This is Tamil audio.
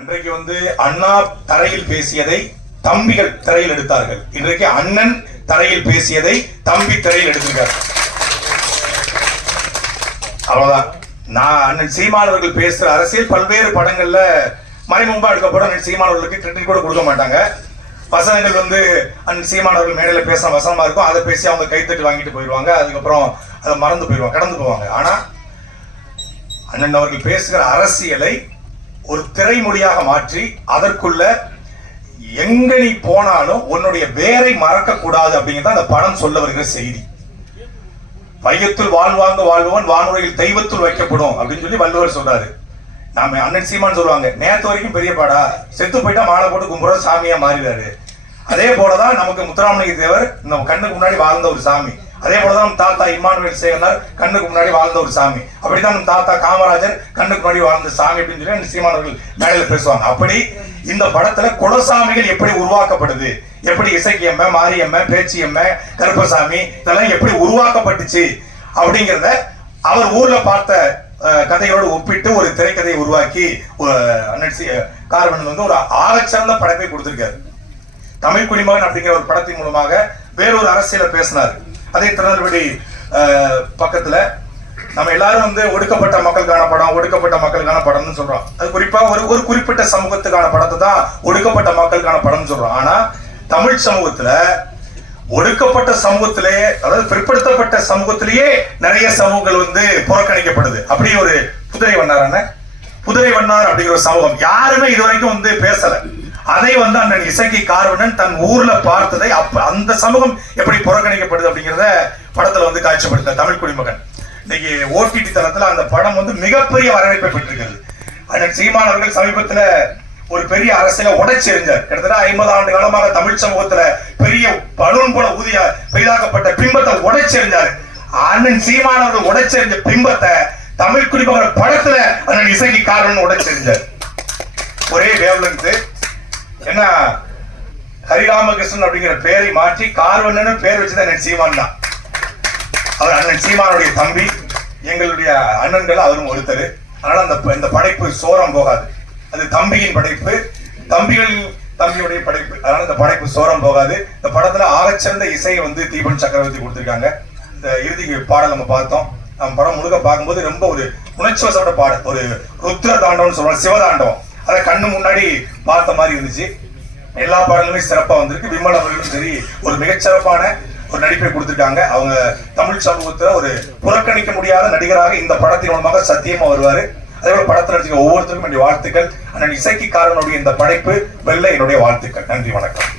அன்றைக்கு அண்ணா தரையில் பேசியதை தம்பிகள் திரையில் எடுத்தார்கள். இன்றைக்கு அண்ணன் தரையில் பேசியதை தம்பி திரையில் எடுத்திருக்கார். அவ்வளவுதான். நான் அண்ணன் சீமானவர்கள் பேசுற அரசியல் பல்வேறு படங்கள்ல மறைமுகமா எடுக்கப்படும். அண்ணன் சீமானவர்களுக்கு கிரெடிட் கூட கொடுக்க மாட்டாங்க. வசனங்கள் அண்ணன் சீமானவர்கள் மேடையில பேசுற வசனமா இருக்கும். அதை பேசி அவங்க கைத்தட்டு வாங்கிட்டு போயிடுவாங்க. அதுக்கப்புறம் அதை மறந்து போயிடுவாங்க, கடந்து போவாங்க. ஆனா அண்ணன் அவர்கள் பேசுகிற அரசியலை ஒரு திரைமொழியாக மாற்றி அதற்குள்ள எங்க நீ போனாலும் உன்னுடைய வேரை மறக்க கூடாது அப்படிங்கிறத அந்த படம் சொல்ல வருகிற செய்தி. வையத்துள் வாழ்வாங்க வாழ்பவன் வானுரையில் தெய்வத்துள் வைக்கப்படும் அப்படின்னு சொல்லி வள்ளுவர் சொல்றாரு. நாம அண்ணன் சீமான் சொல்லுவாங்க, நேத்து வரைக்கும் பெரிய பாடா, செத்து போயிட்டா மாலை போட்டு கும்புற சாமியா மாறிடாரு. அதே போலதான் நமக்கு முத்துராமலிங்க தேவர் நம்ம கண்ணுக்கு முன்னாடி வாழ்ந்த ஒரு சாமி. அதே போலதான் நம்ம தாத்தா இம்மானுவேல் சேகனார் கண்ணுக்கு முன்னாடி வாழ்ந்த ஒரு சாமி. அப்படிதான் நம்ம தாத்தா காமராஜர் கண்ணுக்கு முன்னாடி வாழ்ந்த சாமி அப்படின்னு சொல்லி சீமானவர்கள் மேடையில பேசுவாங்க. அப்படி இந்த படத்துல குலசாமிகள் எப்படி உருவாக்கப்படுது, எப்படி இசைக்கியம்ம, மாரியம்ம, பேச்சியம்ம, கருப்பசாமி இதெல்லாம் எப்படி உருவாக்கப்பட்டுச்சு அப்படிங்கிறத அவர் ஊர்ல பார்த்த கதையோடு ஒப்பிட்டு ஒரு திரைக்கதையை உருவாக்கி கார்வன் ஒரு ஆகச்சிறந்த படைப்பை கொடுத்திருக்காரு. தமிழ் குடிமகன் அப்படிங்கிற ஒரு படத்தின் மூலமாக வேறொரு அரசியலை பேசினார். அதே திருநெல்வேலி பக்கத்துல நம்ம எல்லாரும் ஒடுக்கப்பட்ட மக்களுக்கான படம், ஒடுக்கப்பட்ட மக்களுக்கான படம்னு சொல்றோம். அது குறிப்பா ஒரு குறிப்பிட்ட சமூகத்துக்கான படத்தை தான் ஒடுக்கப்பட்ட மக்களுக்கான படம்னு சொல்றோம். ஆனா தமிழ் சமூகத்துல ஒடுக்கப்பட்ட சமூகத்திலே, அதாவது பிற்படுத்தப்பட்ட சமூகத்திலேயே நிறைய சமூகங்கள் புறக்கணிக்கப்படுது. அப்படி ஒரு புதிரை வண்ணார் அப்படிங்கிற ஒரு சமூகம் யாருமே இதுவரைக்கும் பேசல. அதை அண்ணன் இசக்கி கார்வணன் தன் ஊர்ல பார்த்ததை அந்த சமூகம் எப்படி புறக்கணிக்கப்படுது அப்படிங்கிறத படத்துல காட்சிப்படுத்த தமிழ் குடிமகன் இன்னைக்கு ஓடிடி தளத்துல அந்த படம் மிகப்பெரிய வரவேற்பை பெற்றிருக்கிறது. அண்ணன் சீமான் அவர்கள் சமீபத்துல ஒரு பெரிய அரசியலை உடைச்செறிஞ்சார். கிட்டத்தட்ட 50 ஆண்டு காலமாக தமிழ் சமூகத்துல பெரிய பலூன் போல ஊதிய பெரிதாக்கப்பட்ட பிம்பத்தை உடைச்செறிஞ்சாரு. அண்ணன் சீமான் அவர்கள் உடைச்செறிஞ்ச பிம்பத்தை தமிழ் குடிமகன் படத்துல அண்ணன் இசக்கி கார்வணன் உடைச்செறிஞ்சார். ஒரே வேவ்லென்த். என்ன ஹரிராமகிருஷ்ணன் அப்படிங்கிற பேரை மாற்றி கார்வண்ணன் பேர் வச்சுதான் அண்ணன் சீமான் தான். அவர் அண்ணன் சீமானுடைய தம்பி, எங்களுடைய அண்ணன்கள் அவரும் ஒருத்தர். அதனால இந்த படைப்பு சோரம் போகாது. அது தம்பியின் படைப்பு, தம்பியுடைய படைப்பு. அதனால இந்த படைப்பு சோரம் போகாது. இந்த படத்துல ஆகச்சிறந்த இசையை தீபன் சக்கரவர்த்தி கொடுத்திருக்காங்க. இந்த இறுதி பாடல் நம்ம பார்த்தோம். நம்ம படம் முழுக்க பார்க்கும்போது ரொம்ப ஒரு உணர்ச்சி வசப்பட்ட பாடல், ஒரு ருத்ர தாண்டவம் சொல்றாங்க, சிவதாண்டவம். அதை கண்ணு முன்னாடி பார்த்த மாதிரி இருந்துச்சு. எல்லா பாடலுமே சிறப்பா வந்திருக்கு. விமல் அவர்களும் சரி ஒரு மிகச்சிறப்பான ஒரு நடிப்பை கொடுத்திருக்காங்க. அவங்க தமிழ் சமூகத்துல ஒரு புறக்கணிக்க முடியாத நடிகராக இந்த படத்தின் மூலமாக சத்தியமா வருவாரு. அதே போல படத்தில் நடிச்சிருக்க ஒவ்வொருத்தருக்கும் என்னுடைய வாழ்த்துக்கள். அண்ணன் இசக்கி கார்வனுடைய இந்த படைப்பு வெல்ல என்னுடைய வாழ்த்துக்கள். நன்றி, வணக்கம்.